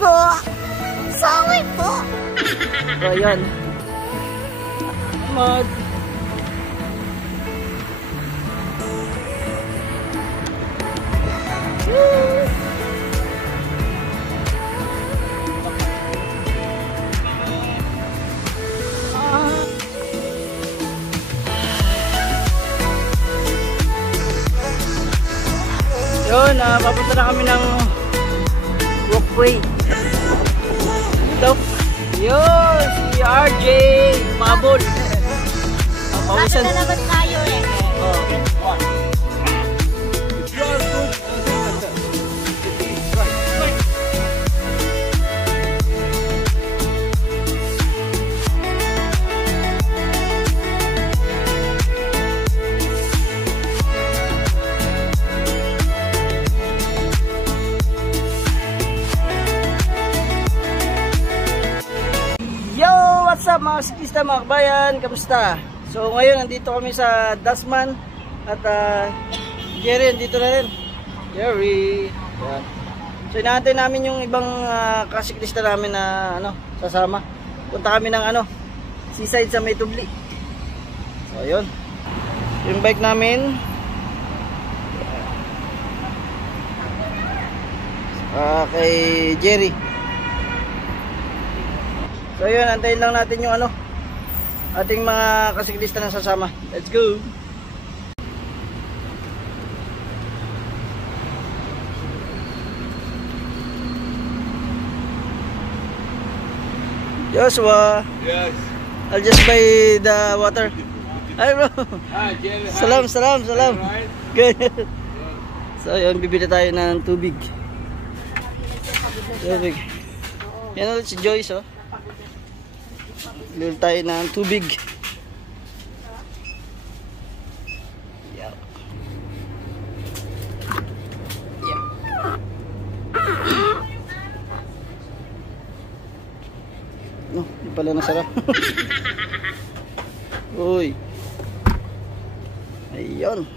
po. Sorry po. So, ayan. Yun, papunta na kami ng walkway. Ito. Yun, si RJ Mabol. Nasa na naman tayo eh. Oh. What's up mga siklista, mga kabayan, kamusta? So ngayon nandito kami sa Dasman at Jerry nandito na rin. Jerry. Yan. So inaantay namin yung ibang kasiklista namin na sasama. Punta kami ng seaside sa May Tubli. So yun. Yung bike namin kay Jerry. So yun, antayin lang natin yung ating mga kasiklista na sasama. Let's go! Joshua! Yes! I'll just buy the water. Hi bro! Hi Jerry! Salam! Right? Good! So yun, bibili tayo ng tubig. Tubig. Yan ulit si Joyce, oh. Bili tayo ng tubig. Yeah. No, di pala nasarap. Uy. Ayun.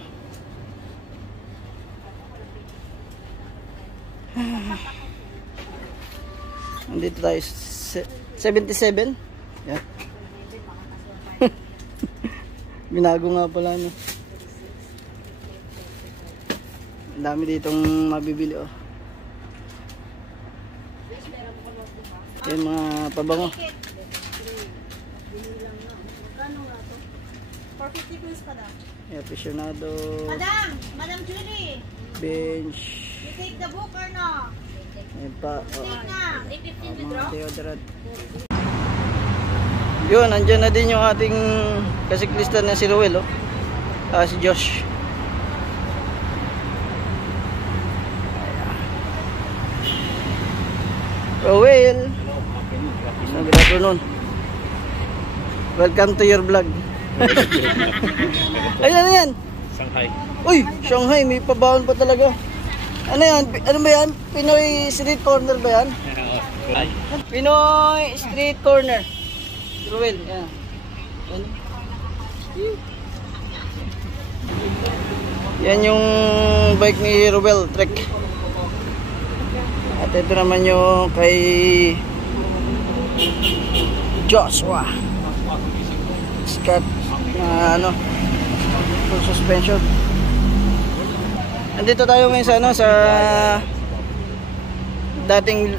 Nandito tayo 77. Yan. Binago nga pala no. Ang dami ditong mabibili oh. Yan mga pabango. 450 pesos pa daw. Aficionado. Madam Judy. Bench. You take the book or no? Yan pa. Take na. Mga deodorant. Yun, andyan na din yung ating kasiklista na si Ruel, oh. Si Josh. Ruel. Good afternoon. Welcome to your vlog. Ayan, yan. Shanghai. Uy, Shanghai, may pabaon pa talaga. Ano yan? Ano ba yan? Pinoy Street Corner ba yan? Pinoy Street Corner. Ruel, yan. Yan yung bike ni Ruel, Trek. At ito naman yung kay Joshua. Scott na full suspension. Andito tayo ngayon sa dating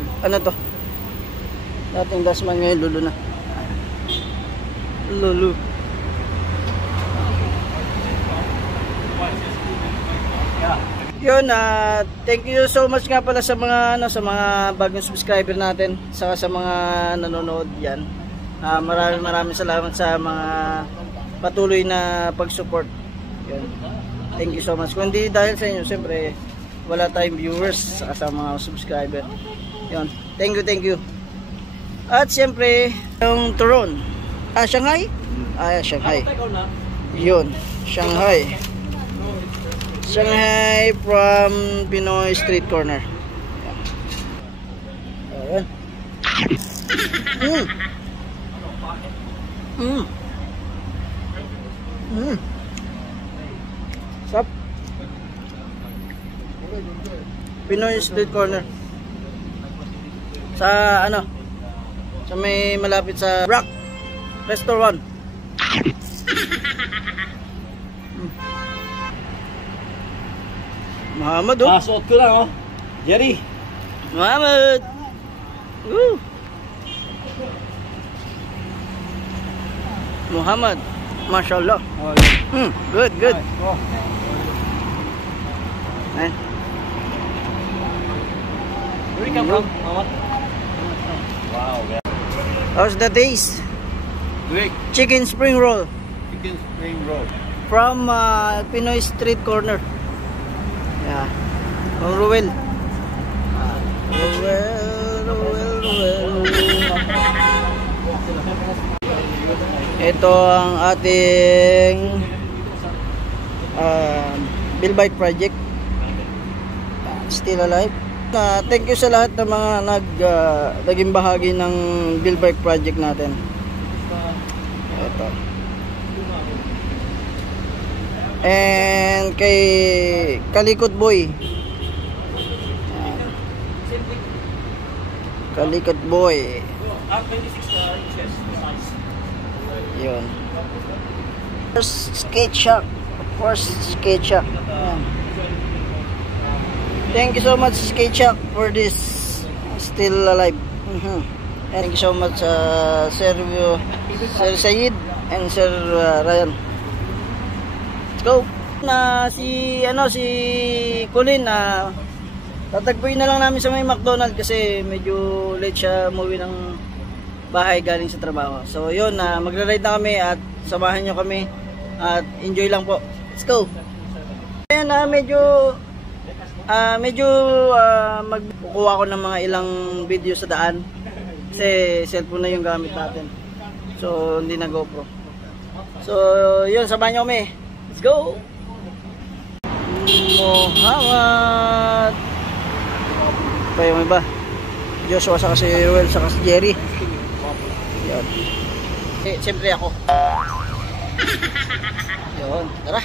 dating Dasman, ngayon Lulu na. Lulu. Yun, thank you so much nga pala sa mga sa mga bagong subscriber natin, saka sa mga nanonood diyan. Maraming salamat sa mga patuloy na pag-support. Yun. Thank you so much. Kundi dahil sa inyo, siyempre wala tayong viewers saka sa mga subscriber. Yun. Thank you. At siyempre yung Turon. Shanghai? Shanghai. Yun, Shanghai. Shanghai from Pinoy Street Corner. Ayan. Sap. Pinoy Street Corner. Sa ano? Sa may malapit sa Rock Restaurant. Muhammad, oh. Suot ko lang, oh. Jerry. Muhammad. Woo. Muhammad. Mashallah. Oh, Good, good. oh. Eh. Where you come from, Muhammad? Wow, yeah. How's the taste? Great. Chicken spring roll Chicken spring roll. from Pinoy Street Corner. Yeah. From Ruel. Ruel. Ito ang ating Bilbite project. Still alive. Thank you sa lahat ng mga naging bahagi ng Bilbite project natin. Ito. And kay Kalikot Boy. Kalikot Boy. 26 inches size. Yun. First skate shop. First skate shop. Ayan. Thank you so much Skate Shop for this still alive. And thank you so much Sir Sayid and Sir Ryan. Let's go. Na si Colin tatagpuin na lang namin sa may McDonald's kasi medyo late siya umuwi ng bahay galing sa trabaho. So yun, magra-ride na kami at samahan nyo kami at enjoy lang po. Let's go. Ayan, medyo magkukuha ko ng mga ilang video sa daan kasi cellphone na yung gamit natin, so hindi na GoPro. So yun, samahan nyo kami. Let's go. Muhammad pa yung iba, Joshua saka si Ruel saka si Jerry. Yun. Siyempre ako. Yun, tara.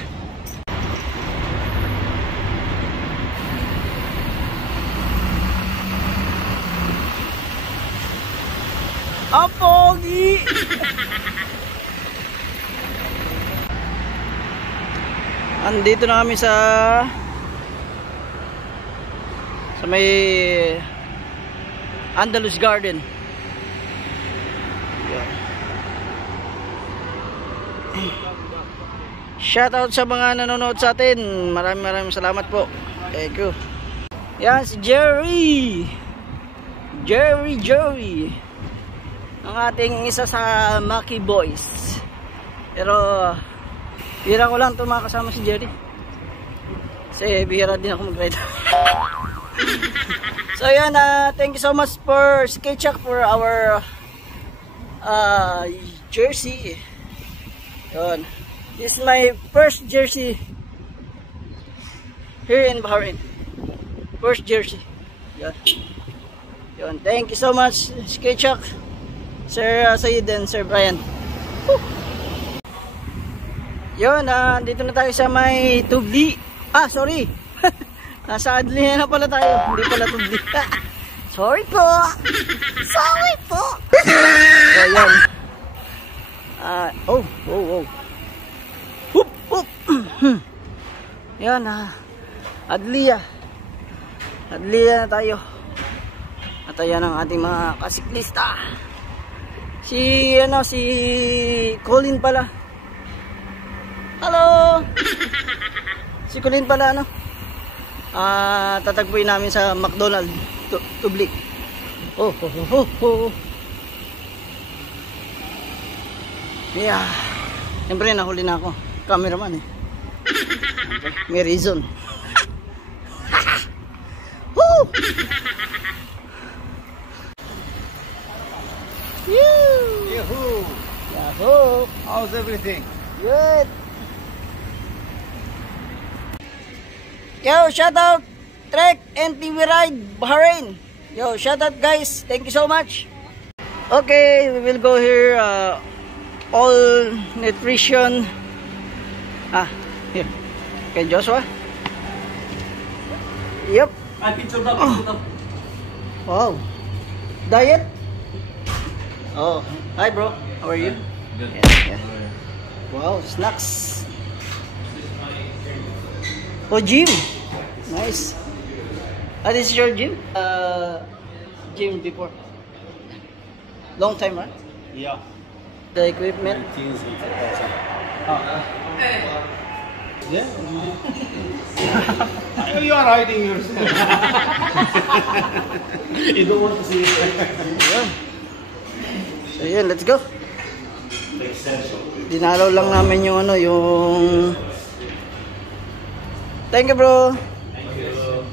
Ang pogi! Andito na kami sa may Andalus Garden. Shout out sa mga nanonood sa atin. Maraming salamat po. Thank you. Yan si Jerry. Jerry. Ang ating isa sa Maki Boys. Pero bihira ko lang ito makasama si Jerry kasi bihira din ako mag-ride. So yan, thank you so much for Skate Shop for our jersey. Yun. This is my first jersey here in Bahrain. First jersey. Yun. Thank you so much Skate Shop, Sir Sayid and Sir Brian. Woo! Yun, dito na tayo sa may Tubli. Sorry. Nasa Adli na pala tayo. Hindi pala Tubli. Sorry po. So, yun. Oh. Hoop. Yan, Adliya na tayo. At ayan ang ating mga kasiklista. Si Colin pala. Hello. Si Colin pala, tatagpuin namin sa McDonald's Tubli. Oh. Yeah. Siyempre nahuli na ako. Cameraman eh. Okay. May reason. Woo! Yahoo! How's everything? Good. Yo, shout out Trek and TV Ride Bahrain. Yo, shout out guys. Thank you so much. Okay, we will go here. All nutrition. Here. Okay, Joshua. Yep. Picture daw. Wow. Diet? Oh, hi bro. How are you? Good. Yeah. Wow, snacks. Oh, gym. Nice. Ah, this is your gym? Gym before. Long time, right? Yeah. The equipment. Yeah. You are hiding yourself. You don't want to see it. Yun. So yun, let's go. Dinalaw lang namin yung ano, yung... Thank you, bro. Thank you.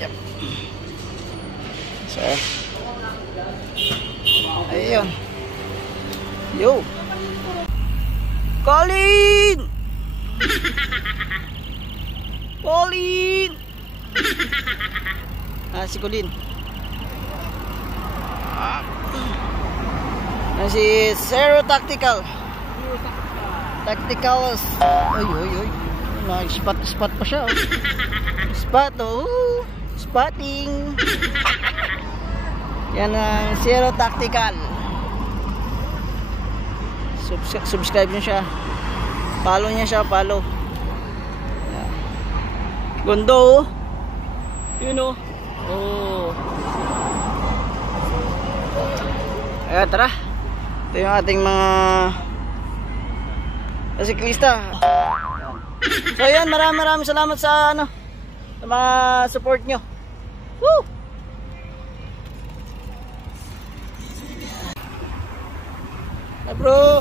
Yep. So, ayun. Yo. Colin! Colin! Ah, si Colin. Ah, si Zero Tactical. Tacticals. Oy, oy, oy. Nag-spot pa siya. Oh. Spot, oh. Spotting. Yan ang Zero Tactical. Subscribe niyo siya. Follow niya siya, follow. Yeah. Gondo, oh. Yun, oh. Oh. Ayan, tara. Ito yung ating mga siklista. So yan, maraming salamat sa ano, sa mga support nyo. Woo! Hey bro.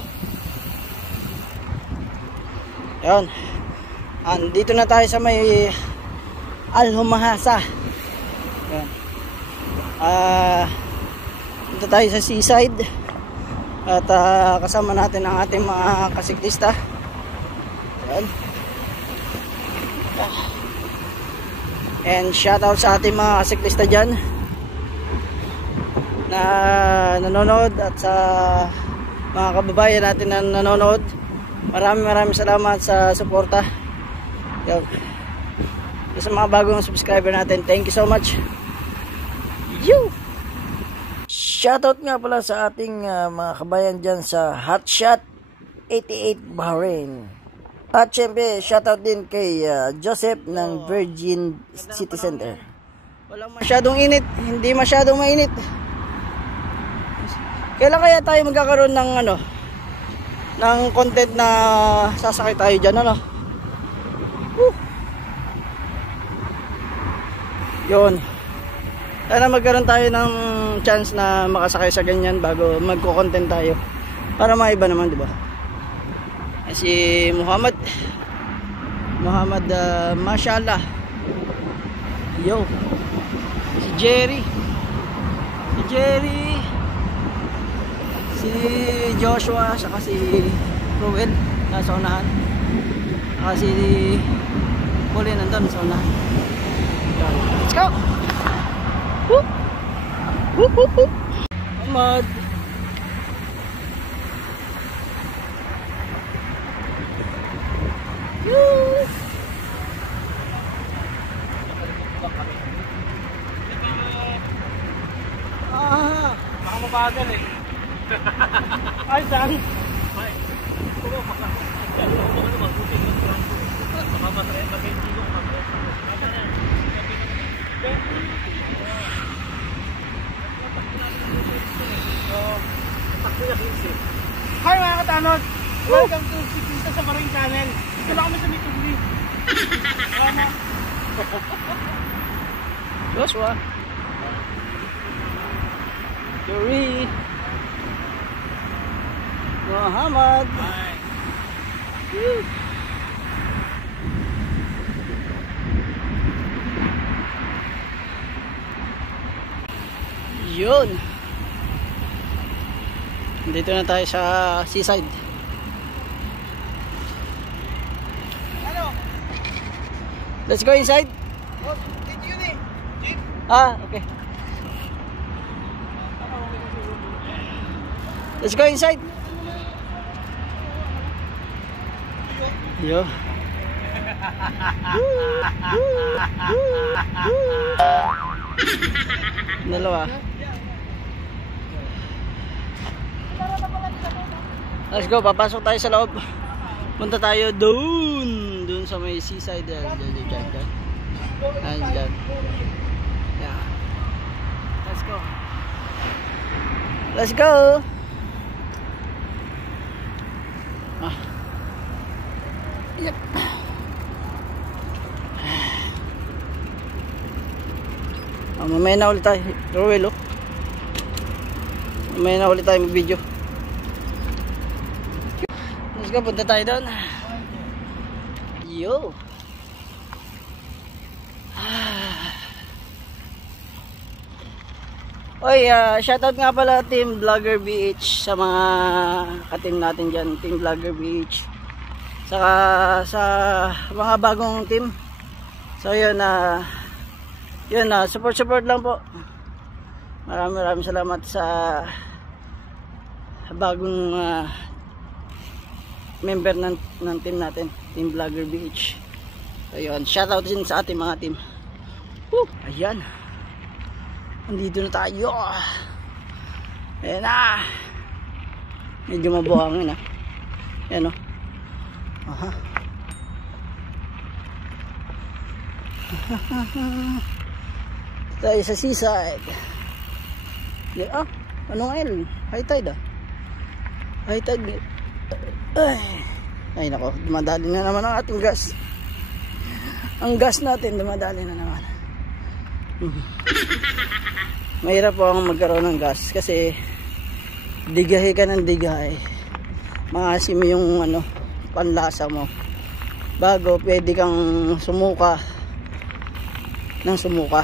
Yan. Andito na tayo sa may Alhumahasa. Yan. Dito tayo sa seaside. At kasama natin ang ating mga kasiklista. Yan. And shout out sa ating mga kasiklista dyan na nanonood, at sa mga kababayan natin na nanonood. Maraming salamat sa suporta. Yan. Sa mga bagong subscriber natin, thank you so much. You. Shoutout nga pala sa ating mga kabayan dyan sa Hotshot 88 Bahrain. At syempre, shoutout din kay Joseph ng Virgin City Center. Walang masyadong init, hindi masyadong mainit. Kailan kaya tayo magkakaroon ng ano, ng content na sasakay tayo dyan, ano? Yun. Sana magkaroon tayo ng chance na makasakay sa ganyan bago magko-content tayo. Para maiba naman, di ba? Si Muhammad Mashallah. Yo. Si Jerry. Si Joshua, saka si Ruel nasa unahan. Saka si Colin nandun sa unahan. Let's go! Whoop! Whoop, whoop, whoop! Ahmad! Woo! Ah! Baka mabagal eh. Ay, saan? Ay. Oo, baka. Yan, baka naman. Buti yung trangko. Baka masaya pa kayo dito. Hi mga katanod! Welcome to Siklista sa Marine Channel. Ito lang kami sa Mitugli. Joshua. Jory. Muhammad. Hi. Yun. Dito na tayo sa seaside. Let's go inside. Ah, okay. Let's go inside. Yo. Dalawa. Let's go, papasok tayo sa loob. Punta tayo doon sa may seaside. Diyan. Diyan. Yeah. Let's go. Let's go. Yep. Mamaya na ulit tayo. Roel, oh. Mamaya na ulit tayo mag-video. Let's go, punta tayo doon. Yo. Oy, shoutout nga pala Team Vlogger BH sa mga ka-team natin dyan. Team Vlogger BH. Saka sa mga bagong team. So yun, support lang po. Maraming salamat sa bagong member ng team natin, Team Vlogger BH. So yun, shoutout din sa ating mga team. Ayan. Andito na tayo. Ayan na. Medyo mabuhangin, Ayan, o. Aha. Tayo sa seaside. Anong L? High tide, High tide. Ay nako, dumadali na naman ang ating gas. Ang gas natin dumadali na naman. Mahirap po ang magkaroon ng gas kasi digahe ka ng digahe. Maasim yung panlasa mo bago pwede kang sumuka ng sumuka.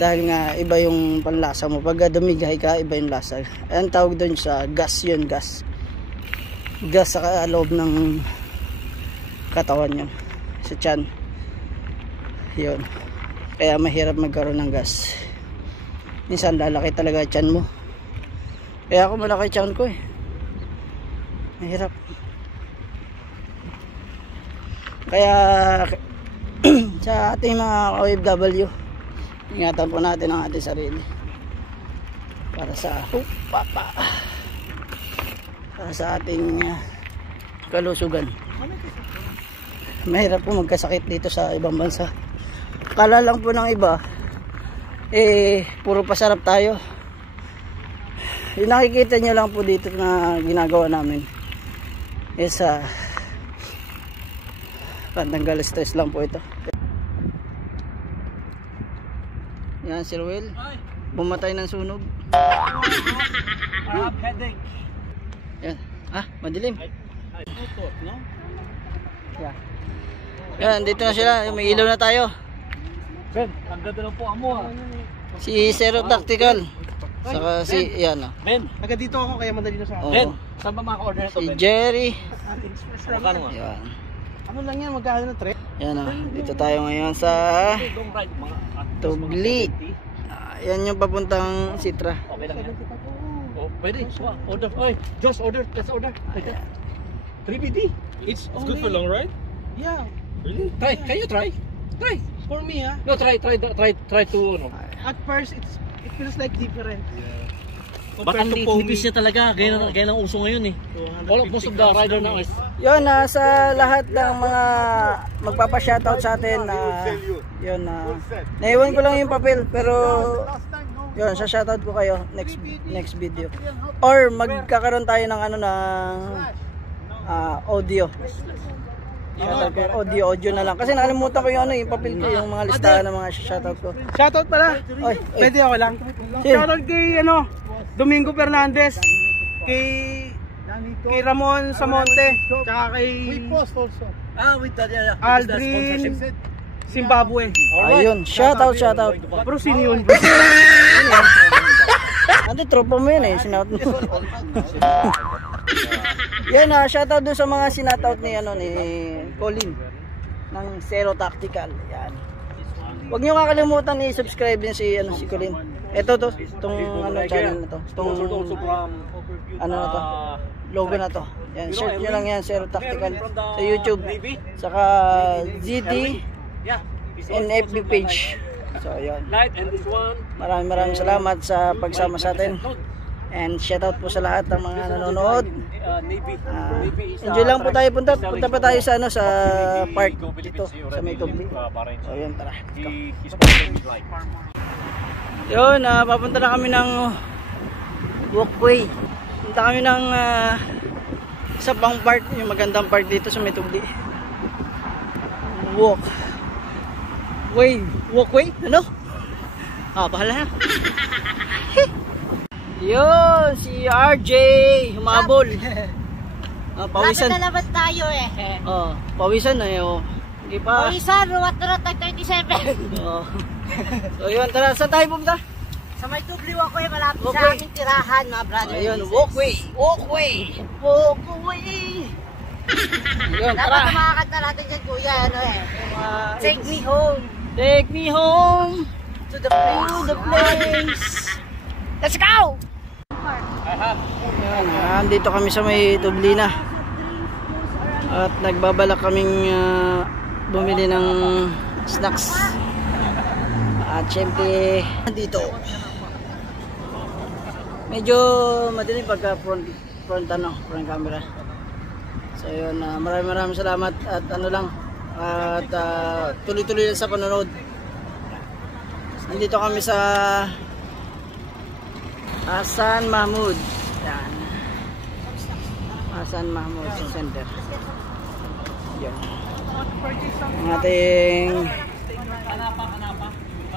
Dahil nga iba yung panlasa mo. Pag dumigahe ka, iba yung lasa. Ang tawag doon sa gas yun, gas. Gas sa loob ng katawan yun. Sa tiyan. Yun. Kaya mahirap magkaroon ng gas. Minsan lalaki talaga tiyan mo. Kaya ako malaki tiyan ko Mahirap. Kaya sa ating mga OFW, ingatan po natin ang ating sarili para sa para sa ating kalusugan. Mahirap po magkasakit dito sa ibang bansa. Kala lang po ng iba puro pasarap tayo. Yung nakikita nyo lang po dito na ginagawa namin sa pantanggal stress lang po ito. Yan si Roel, bumatay ng sunog. Headache. Yan. Madilim. Yan, dito na sila. May ilaw na tayo. Ben, ang ganda ng puwa mo Si Zero Tactical. Saka si, yan Ben, taga dito ako kaya madali na sa akin. Ben, saan ba maka-order ito, si Ben? Jerry. Magkano nga? Yan. Ano lang yan, magkano na tre? Yan dito tayo ngayon sa Long ride, mga Tugli. Yan yung papuntang Sitra. Okay lang yan. Pwede. Order. Just order. Let's order. 3BD. It's good for long ride? Yeah. Really? Try. Can you try? Try. For me No, try to at first it feels like different. But ang nipis niya talaga, gaya ng uso ngayon Most of the rider now is Yun, sa lahat ng mga magpapa-shoutout sa atin, yun, naiwan ko lang yung papel, pero yun, sa shoutout ko kayo next video. Or magkakaroon tayo ng audio. Shoutout ko, audio na lang. Kasi nakalimutan ko yung yung papel ko, yung mga listahan ng mga shoutout ko. Shoutout pala. Oy. Pwede ako lang. Shoutout kay Domingo Fernandez, kay Ramon Samonte, tsaka kay with that Aldrin Zimbabwe. Ayun, shoutout. Bro, sino yun, bro? Tropa mo yun sinout mo. Yan, shoutout doon sa mga sinout ni Colin ng Zero Tactical. Yan. Huwag niyo kakalimutan i-subscribe din si Colin. Ito itong channel na to. Itong logo na to. Yan, search niyo lang yan, Zero Tactical sa YouTube. Saka GT and FB page. So ayun. Light and this one. Maraming salamat sa pagsama sa atin. And shoutout po sa lahat ng mga nanonood. Navy. Enjoy lang po tayo, punta pa tayo sa ano, sa park dito sa May Tubli. So yun, tara. Yun, papunta na kami ng walkway. Punta kami ng sa pang park, yung magandang park dito sa May Tubli. Walkway? Ano? Bahala na. Yun, si RJ humabol. Pawisan. Nasa naman tayo eh. Pawisan na yun. Hindi pa. Pawisan, ruwat-ruwat ng 37. So yun, tara, saan tayo pumunta? Sa May Tubli Walkway, malapit Walkway. sa aming tirahan, mga brother. Ayun, walkway. Yun, Dapat tara. ang mga kanta natin dyan, kuya, ano eh. Take me home Take me home to the place. to the place. Let's go! Yan, andito kami sa May Tubli na. At nagbabalak kaming bumili ng snacks. At syempre dito medyo madilim pagka front camera. So yun, maraming salamat at ano lang, at tuloy-tuloy lang sa panonood. Nandito kami sa Hassan Mahmud. Yan. Hassan Mahmud Center. Yan. Ang ating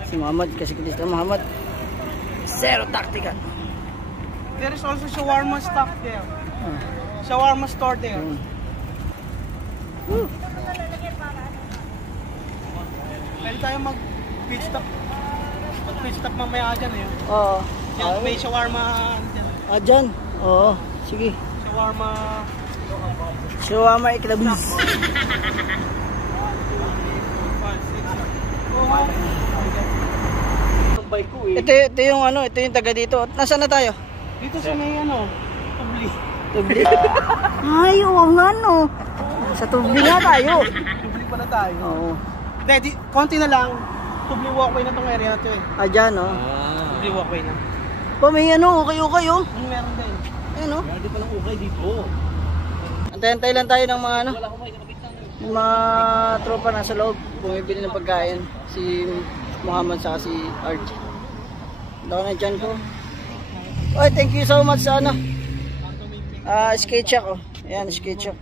si Muhammad, kasi Kristo Muhammad. Zero tactical. There is also shawarma stock there. Shawarma store there. Pwede tayo mag-pit stop. Mag-pit stop mamaya dyan eh. Oo. Yan, may shawarma dyan. Dyan? Oo. Sige. Shawarma iklabis. Ito yung ano, ito yung taga dito. Nasaan na tayo? Dito sa may ano, Tubli. Tubli. Ay, oo nga no. Sa Tubli nga tayo. Tubli pala tayo. Oo. Hindi, konti na lang. Tubli walkway na tong area na to eh. Dyan no. Tubli walkway na. May ano, ukay-ukay oh. Meron din. Ayun oh. Hindi palang ukay dito. Antay-antay lang tayo ng mga ano, yung mga tropa nasa loob, bumibili ng pagkain. Si Muhammad saka si Art. Daw na dyan ko. Oh, thank you so much sa ano, skate shop oh. Ayan, skate shop.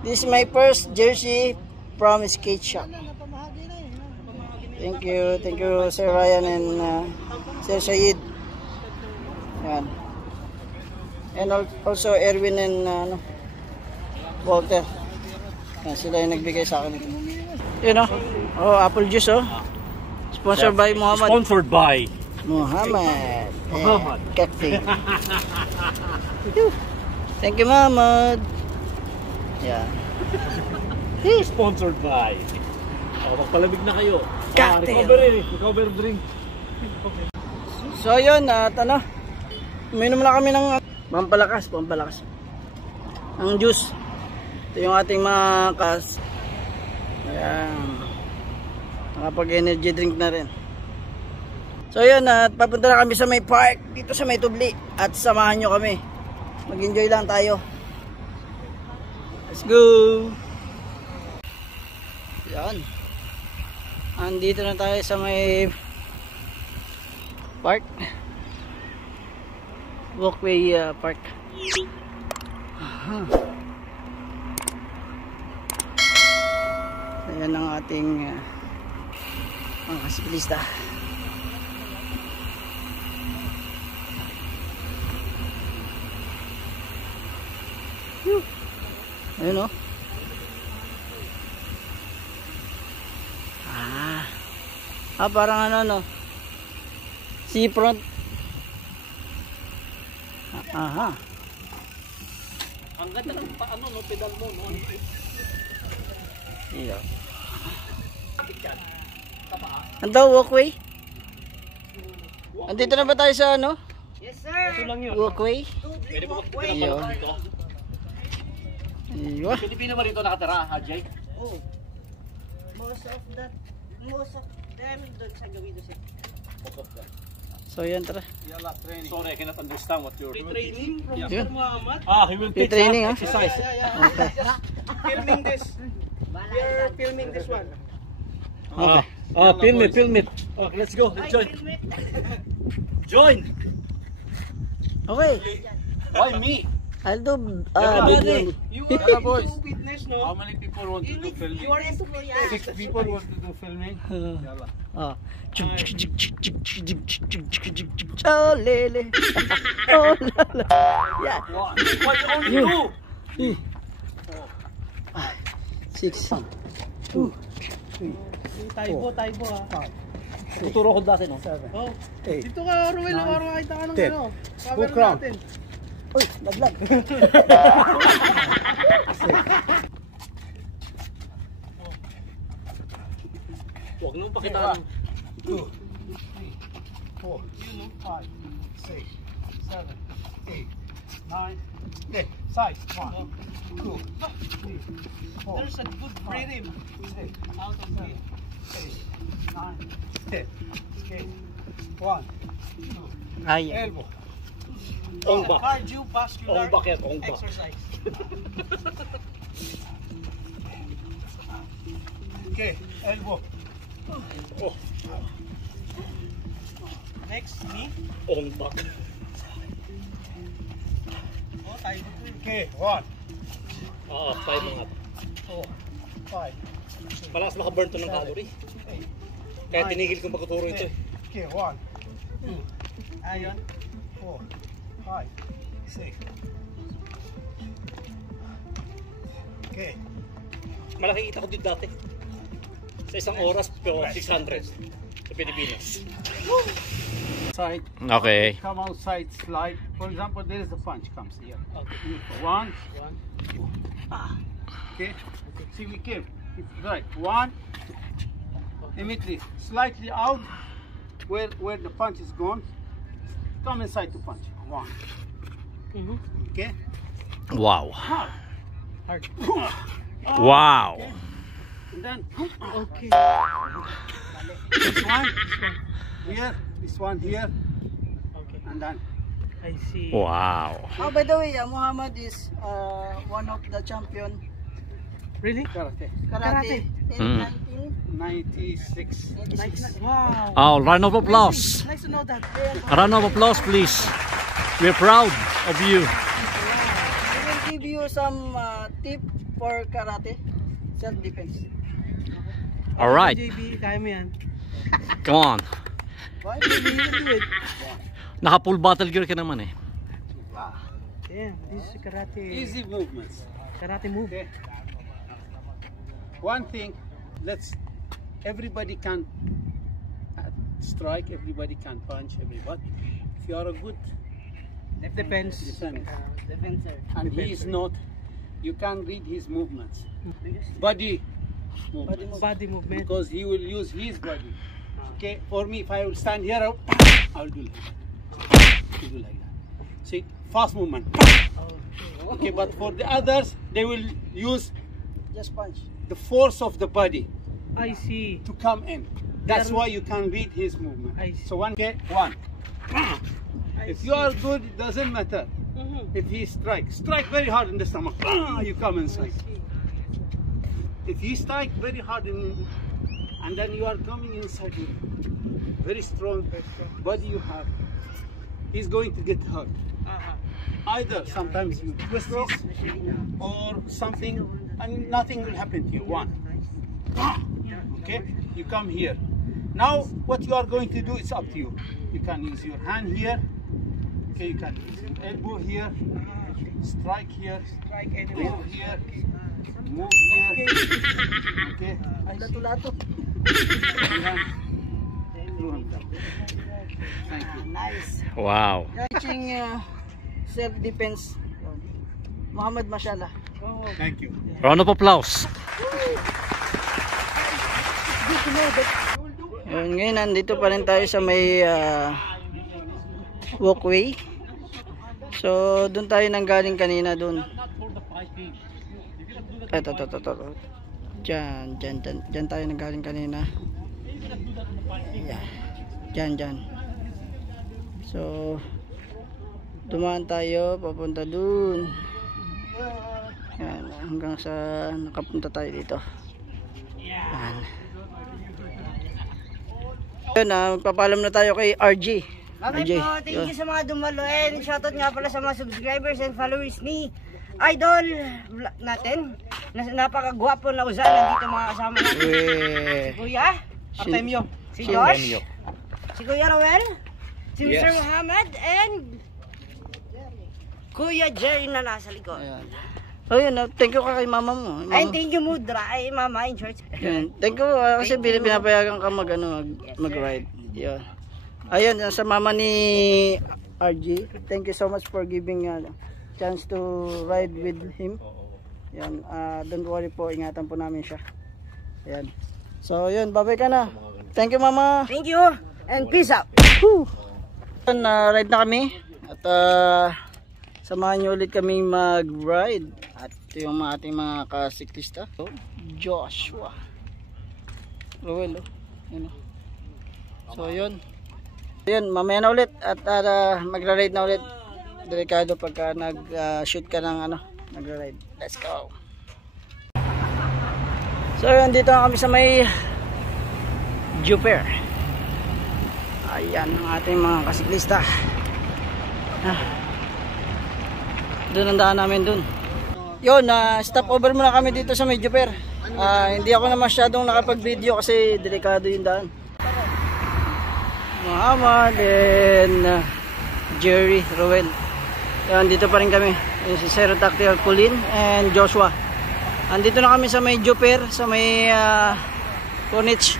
This is my first jersey from skate shop. Thank you Sir Ryan and Sir Sayid. Ayan. And also Erwin and Walter. Yan, sila yung nagbigay sa akin ito. Yun oh, apple juice oh. Sponsored by Muhammad. Sponsored by Muhammad. Muhammad. Cacti. Thank you Muhammad. Yeah. Sponsored by. Magpalamig na kayo. Cocktail. Recover drink. So yun, at ano, uminom na kami ng pampalakas. Ang juice. Ito yung ating mga kas. Ayan. Nakapag-energy drink na rin. So yun, at papunta na kami sa may park dito sa May Tubli. At samahan nyo kami. Mag-enjoy lang tayo. Let's go! Yan. Andito na tayo sa may park. Walkway park. Ayan ang ating mga siklista. Ayun o. Parang ano no. Seafront. Aha. Ang ganda ng paano no, pedal mo no. Iyo. Ando walkway? Andito na ba tayo sa ano? Yes, sir. Ito lang yun. Walkway? Pwede mo Iyo. dito. Iyo. Pilipino ba rito nakatira, Ajay? Oh. Most of that Most of them doon sa gawin doon. So yan, tara. Sorry, I cannot understand what you're doing. Training from Yeah. Sir Muhammad. He will Yung teach training, us ah. exercise. Okay. Filming this. We are filming this one. Okay. Film it. Okay, let's go. Let's join. Join. Okay. Why me? I'll do Everybody. You Yalla, are boys. into fitness, no? How many people want to do filming? You are into fitness. 6 people want to do filming. Yalla. Oh. Oh, lele. Oh, lala. Yeah. Why only two? 6. 2. Taibo ah. Tuturo ko dati, no? Oh. 8. Dito ka, Ruel, para makita ka ng Ten. ano. Book Camera round. natin. Uy, naglag. Huwag nung pakitaan. 2, 3, 4, 5, 6, 7, 8, 9, 10. Size. 1, 2, 3, 4. There's a good rhythm. 6, out of 8, 9, 10. Okay. 1, 2. Ay. Elbow. Ongba. Cardiovascular Ongba kaya, ongba. exercise. Okay, elbow. Oh, Next, knee. ongbak. Oh, tayo. Okay, 1, Tayo mga. 4, 5. Malakas makaburn to ng calorie. Kaya tinigil kong pagtuturo ito eh. Okay, 1, 2, ayun. 4, 5, 6. Okay. Malaki kita ko dito dati. Sa isang oras, pero 600 sa Pilipinas. Side. Okay. Come outside, slide. For example, there is a punch comes here. Okay. 1, 2. Okay. See, we came. It's right. 1. Immediately, slightly out, where the punch is gone. Come inside to punch. 1. Okay. Wow. Hard. Wow. And then Okay. this one here, this one here, and then I see. Wow. Oh, by the way, Muhammad is one of the champion Really? karate. karate in 96. 1986. Wow. Oh, round of applause. Nice to know that. A round of applause, please. We're proud of you. We will give you some tip for karate, self-defense. All right. JB, kaya mo yan. Come on. Why? JB, you can do it. Naka full battle gear ka naman eh. Damn, this is karate. Easy movements. Karate move. Okay. One thing, everybody can strike, everybody can punch, everybody. If you are a good Defense. Defensor. and he is not, you can read his movements. Body movements. Body movement. Because he will use his body. Okay, for me, if I will stand here, I will do like that. He will do like that. See, fast movement. Okay, but for the others, they will use Just punch. the force of the body I see. to come in. That's why you can read his movement. I see. So one, okay, 1. If you are good, it doesn't matter. If he strike very hard in the stomach, you come inside. If he strike very hard and then you are coming inside with very strong body you have, he's going to get hurt. Either sometimes you twist this or something and nothing will happen to you. 1. Okay, you come here. Now what you are going to do is up to you. You can use your hand here. Okay, you can use your elbow here. Strike here. Move here. Move here. Okay. Lato-lato. Thank you. Nice. Wow. Teaching self-defense. Muhammad Mashallah. Thank you. Round of applause. Ngayon, nandito pa rin tayo sa may walkway. So, doon tayo nanggaling kanina doon. Ito. Diyan tayo nanggaling kanina. Yan. Dyan. So, dumaan tayo papunta dun. Yan, hanggang sa nakapunta tayo dito. Yan. Yun, magpapalam na tayo kay RG. Okay po, thank you sa mga dumalo and shoutout nga pala sa mga subscribers and followers ni Idol natin. Napakagwapo na usa nandito mga kasama natin. Si Kuya Artemio, si Josh, si Kuya Roel, si Mr. Muhammad and Kuya Jerry na nasa likod. So yun, thank you ka kay mama mo. Ay, thank you Mudra, ay mama in church. Thank you kasi pinapayagan ka mag-ride. Yun. Ayun, sa mama ni RG, thank you so much for giving chance to ride with him. Yan, don't worry po, ingatan po namin siya. Yan. So yun, babay ka na. Thank you mama. Thank you and peace out. Ride na kami at samahan nyo ulit kami mag-ride. At ito yung ating mga kasiklista. So, Joshua Roel, yun. So yun. Yun, mamaya na ulit at magra-ride na ulit. Delikado pagka nag-shoot ka ng nagra-ride. Let's go. So yun, dito kami sa may Jupiter. Ayan ang ating mga kasiklista. Doon ang daan namin dun. Yun, stop over muna kami dito sa may Jupiter. Hindi ako na masyadong nakapag-video kasi delikado yung daan. Muhammad and Jerry, Roel. Yan, dito pa rin kami. Yung si Zero Tactical, Colin and Joshua. Andito na kami sa may Jupiter, sa may Corniche.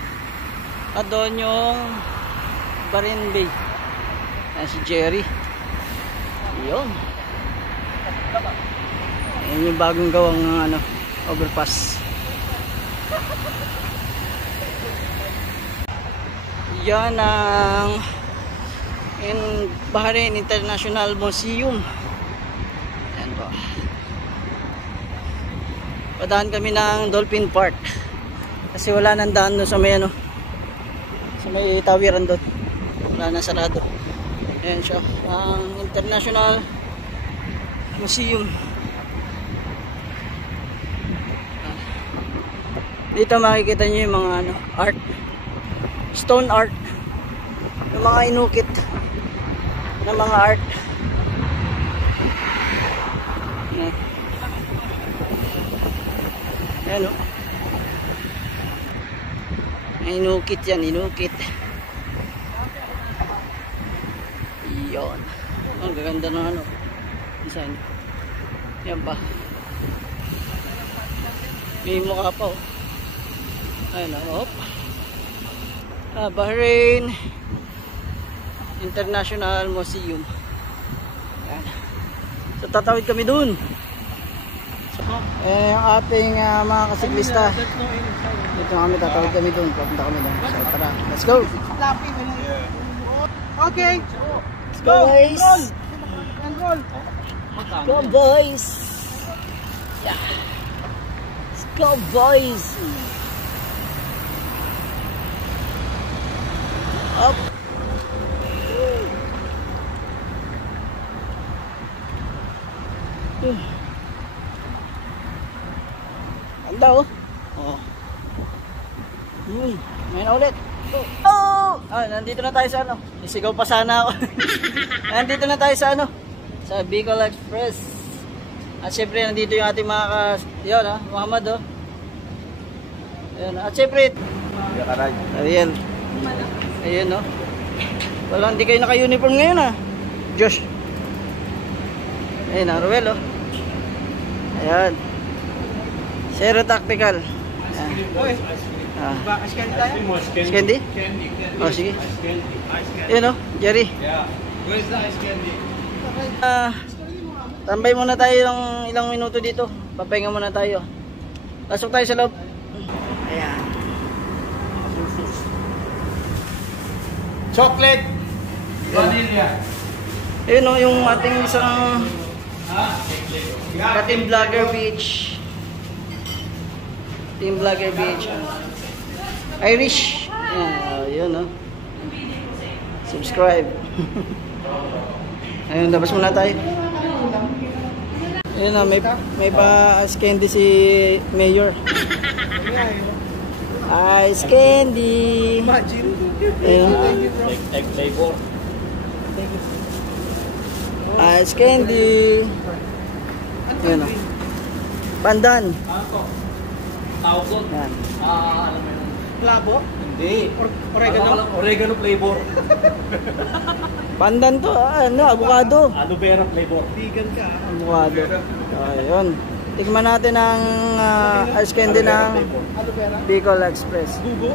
At doon yung Barin Bay. Yan si Jerry. Yun. Yan yung bagong gawang overpass. Yan ang Bahrain International Museum. Yan po. Padaan kami ng Dolphin Park kasi wala nang daan doon sa may sa may tawiran doon. Wala na, sarado. Ayan siya, ang International Museum. Dito makikita nyo yung mga art, stone art, yung mga inukit na mga art. Ayan o, inukit yan, inukit. Yun, ang gaganda ng design. Yan pa, may mukha pa o. Ayun na, hop. Bahrain International Museum. Yan. So tatawid kami dun. So, yung ating mga kasiklista, dito kami, tatawid kami dun. Papunta kami dun. So tara, let's go. Okay. Let's go guys. Let's go boys. Yeah. Let's go boys. Up. Ganda oh. May na ulit. Oh! Nandito na tayo sa isigaw pa sana ako. Nandito na tayo sa sa Bicol Express. At syempre nandito yung ating mga yun Muhammad oh. Ayun, at syempre Ariel. Ayun no. Wala, hindi kayo naka-uniform ngayon Josh. Ayun Roel oh. Ayan. Zero Tactical. Candy? Oh sige. Ayun oh, Jerry. Where's the ice candy? Tambay muna tayo ng ilang minuto dito. Papahinga muna tayo. Pasok tayo sa loob. Ayan. Chocolate! Vanilla. Ayun o, yung ating isang Team Vlogger Beach. Team Vlogger Beach. Irish. Ayan, yun o. subscribe. Ayun, labas muna tayo. Ayun na, may pa-ice candy si Mayor. Ice candy. Ayun. Egg flavor. Ice candy. Ayun na. Pandan. Tawag doon. Yan. Alam mo yun. Klabo? Hindi. Oregano? Oregano flavor. Pandan to, avocado. Aloe vera flavor. Vegan ka. Avocado. Ayun. Tikman natin ang ice candy ng Bicol Express. Bugo?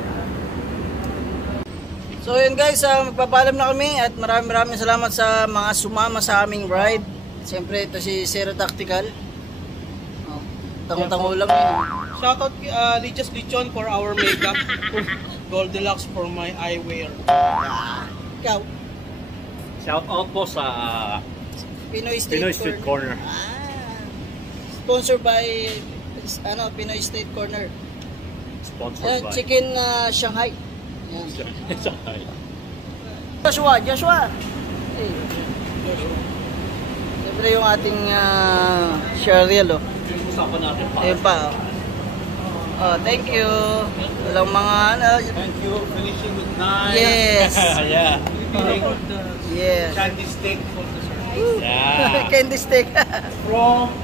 So yun guys, magpapaalam na kami at maraming salamat sa mga sumama sa aming ride. Siyempre ito si Zero Tactical. Oh, tango-tango lang yun. Shoutout Lichas Lichon for our makeup. Goldilocks for my eyewear. Ikaw, Shout out po sa Pinoy State, Pinoy Street Corner. Sponsored by Pinoy State Corner. Sponsored by Chicken Shanghai. Yan. Shanghai. Joshua. Hey. Siyempre yung ating Cheryl, oh. Yung usapan natin pa. Ayun pa, oh. Oh, thank you. Walang mga Thank you. Finishing with 9. Yes. Yeah. Yes. Candy steak for the service. Yeah. Candy stick. From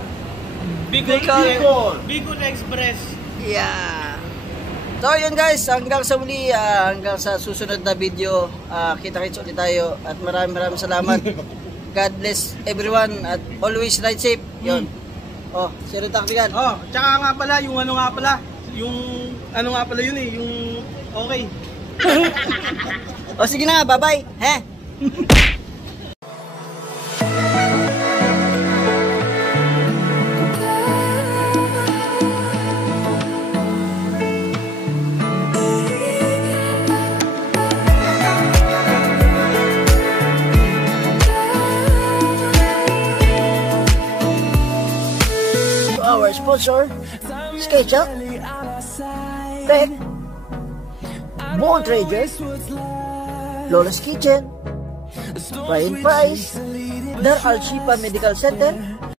Bicol. Bicol Express. Yeah. So yun guys, hanggang sa muli, hanggang sa susunod na video, kita-kits ulit tayo at maraming salamat. God bless everyone at always ride safe. Yun. Oh, Zero Tactical. Oh, tsaka nga pala, yung ano nga pala yun eh, yung okay. O sige na, bye-bye. He? Our sponsor, SketchUp, Pet, Ball Traders, Lola's Kitchen, Ryan Price, Dar Al Shifa Medical Center,